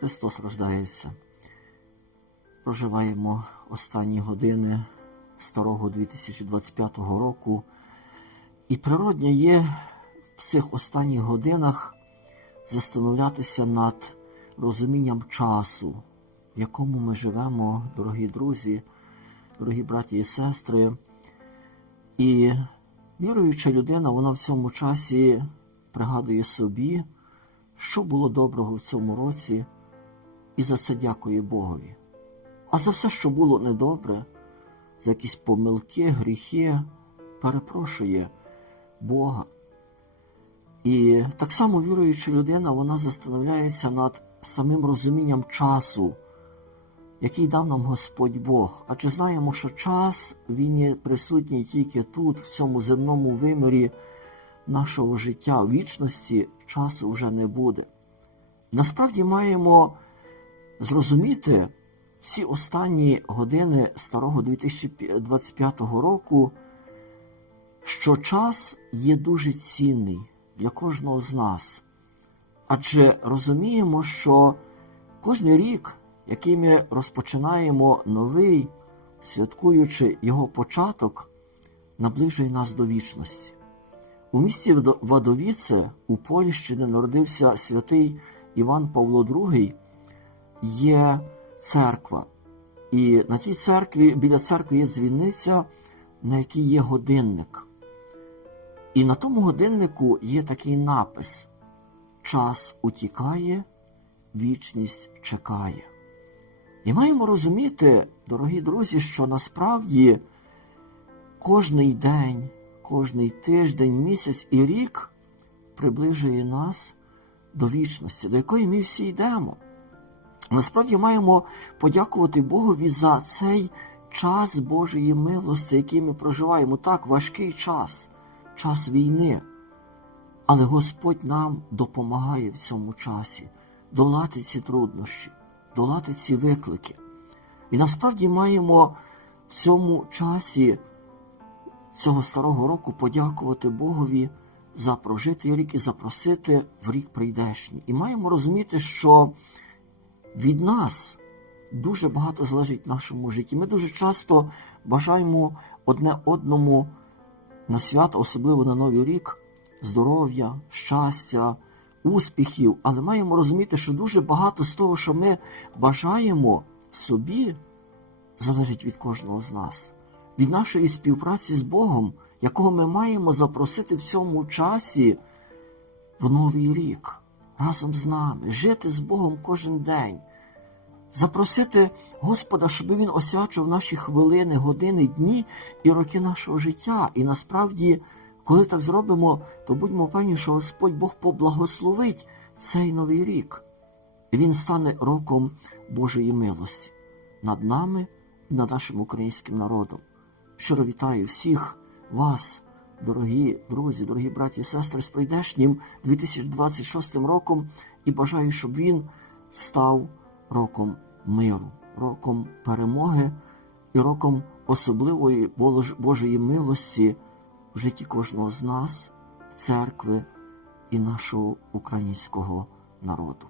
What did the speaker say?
Христос рождається. Проживаємо останні години старого 2025 року. І природньо є в цих останніх годинах застановлятися над розумінням часу, в якому ми живемо, дорогі друзі, дорогі браті і сестри. І віруюча людина, вона в цьому часі пригадує собі, що було доброго в цьому році, і за це дякує Богові. А за все, що було недобре, за якісь помилки, гріхи, перепрошує Бога. І так само віруюча людина, вона застановляється над самим розумінням часу, який дав нам Господь Бог. Адже знаємо, що час він є присутній тільки тут, в цьому земному вимірі нашого життя. Вічності часу вже не буде. Насправді маємо зрозуміти всі останні години старого 2025 року, що час є дуже цінний для кожного з нас. Адже розуміємо, що кожен рік, який ми розпочинаємо новий, святкуючи його початок, наближує нас до вічності. У місті Вадовіце у Польщі, де народився святий Іван Павло II, є церква. І на тій церкві, біля церкви є дзвіниця, на якій є годинник. І на тому годиннику є такий напис: Час утікає, вічність чекає. І маємо розуміти, дорогі друзі, що насправді кожний день, кожний тиждень, місяць і рік приближує нас до вічності, до якої ми всі йдемо. Насправді маємо подякувати Богові за цей час Божої милості, який ми проживаємо. Так, важкий час, час війни. Але Господь нам допомагає в цьому часі долати ці труднощі, долати ці виклики. І насправді маємо в цьому часі цього старого року подякувати Богові за прожитий рік і запросити в рік прийдешній. І маємо розуміти, що від нас дуже багато залежить в нашому житті. Ми дуже часто бажаємо одне одному на свято, особливо на Новий рік, здоров'я, щастя, успіхів. Але маємо розуміти, що дуже багато з того, що ми бажаємо собі, залежить від кожного з нас, від нашої співпраці з Богом, якого ми маємо запросити в цьому часі в Новий рік разом з нами, жити з Богом кожен день, запросити Господа, щоб Він освячував наші хвилини, години, дні і роки нашого життя. І насправді, коли так зробимо, то будьмо певні, що Господь Бог поблагословить цей новий рік. І Він стане роком Божої милості над нами і над нашим українським народом. Щиро вітаю всіх вас, дорогі друзі, дорогі браті і сестри, з прийдешнім 2026 роком і бажаю, щоб він став роком миру, роком перемоги і роком особливої Божої милості в житті кожного з нас, церкви і нашого українського народу.